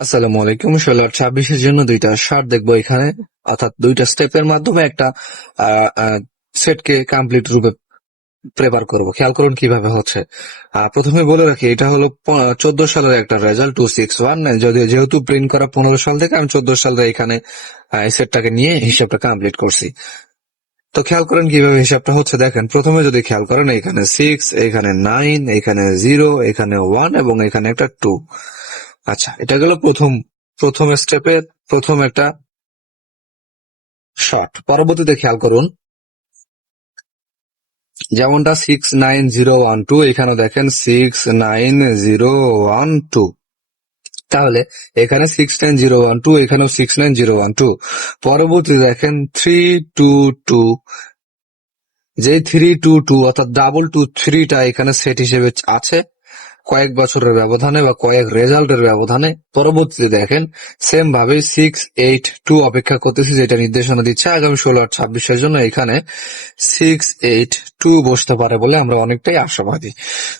আসসালামু আলাইকুম। 16/26 জন্য দুইটা শার্ট দেখবো এখানে, অর্থাৎ দুইটা স্টেপের মাধ্যমে একটা সেটকে কমপ্লিট রূপে প্রেপার করব। খেয়াল করুন কিভাবে হচ্ছে। প্রথমে বলে রাখি, এটা হলো 14 সালের একটা রেজাল্ট 2619। যদি যেহেতু প্রিন্ট করা 15 সাল থেকে, আমি 14 সালে এখানে এই সেটটাকে নিয়ে হিসাবটা কমপ্লিট করছি। তো খেয়াল করেন কিভাবে হিসাবটা হচ্ছে। দেখেন, প্রথমে যদি খেয়াল করেন, এখানে 6, এখানে 9, এখানে 0, এখানে 1 এবং এখানে একটা 2। আচ্ছা, এটা গেল প্রথম প্রথম স্টেপের প্রথম একটা শর্ট। পরবর্তীতে খেয়াল করুন, যেমনটা 69012, এখানে দেখেন 69012। তাহলে এখানে 69012, এখানেও 69012। পরবর্তীতে দেখেন 322, যে 322 অর্থাৎ ডাবল 23টা এখানে সেট হিসেবে আছে কয়েক বছরের ব্যবধানে বা কয়েক রেজাল্টের ব্যবধানে। পরবর্তীতে দেখেন সেম ভাবে 682 অপেক্ষা করতেছি, যেটা নির্দেশনা দিচ্ছে আগামী 16/26 জন্য এখানে 682 বসতে পারে বলে আমরা অনেকটাই আশাবাদী।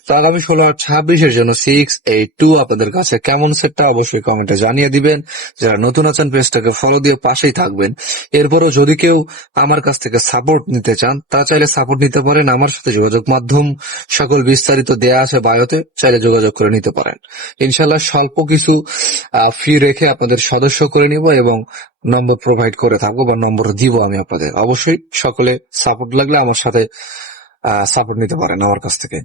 তো আগামী 16/26 জন্য 682 আপনাদের কাছে কেমন সেটটা অবশ্যই কমেন্টে জানিয়ে দিবেন। যারা নতুন আছেন পেজটাকে ফলো দিয়ে পাশেই থাকবেন। এরপরও যদি কেউ আমার কাছ থেকে সাপোর্ট নিতে চান, তা চাইলে সাপোর্ট নিতে পারেন। আমার সাথে যোগাযোগ মাধ্যম সকল বিস্তারিত দেয়া আছে বায়োতে, চাইলে যোগাযোগ করে নিতে পারেন। ইনশাল্লাহ স্বল্প কিছু ফি রেখে আপনাদের সদস্য করে নিব এবং নম্বর প্রোভাইড করে থাকবো বা নম্বর দিব আমি আপনাদের। অবশ্যই সকলে সাপোর্ট লাগলে আমার সাথে সাপোর্ট নিতে পারেন আমার কাছ থেকে।